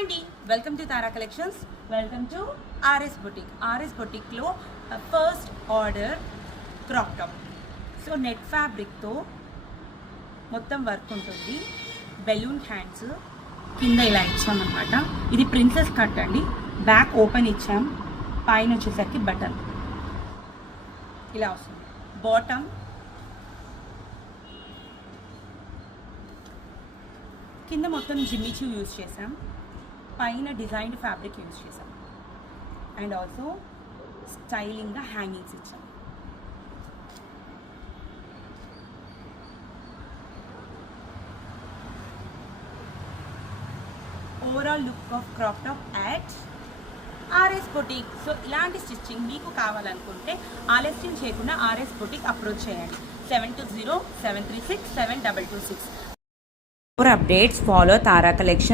హాయ్ అండి, welcome to Tara collections. Welcome to RS boutique. RS బొటిక్లో first order crop top. So net ఫ్యాబ్రిక్తో మొత్తం work ఉంటుంది. బెలూన్ హ్యాండ్స్ కింద ఇలా ఇచ్చామన్నమాట. ఇది ప్రిన్సెస్ కట్ అండి. బ్యాక్ ఓపెన్ ఇచ్చాం, పైన వచ్చేసరికి బటన్ ఇలా వస్తుంది. బాటమ్ కింద మొత్తం జిమ్మిచూ యూజ్ చేసాం, పైన డిజైన్డ్ ఫ్యాబ్రిక్ యూజ్ చేసాం అండ్ ఆల్సో స్టైలింగ్గా హ్యాంగింగ్స్ ఇచ్చాం. Overall look of crop top at RS boutique. So ఇలాంటి స్టిచ్చింగ్ మీకు కావాలనుకుంటే ఆలస్యం చేయకుండా ఆర్ఎస్ బొటిక్ అప్రోచ్ చేయండి. 7207367226. For updates, follow Tara Collection.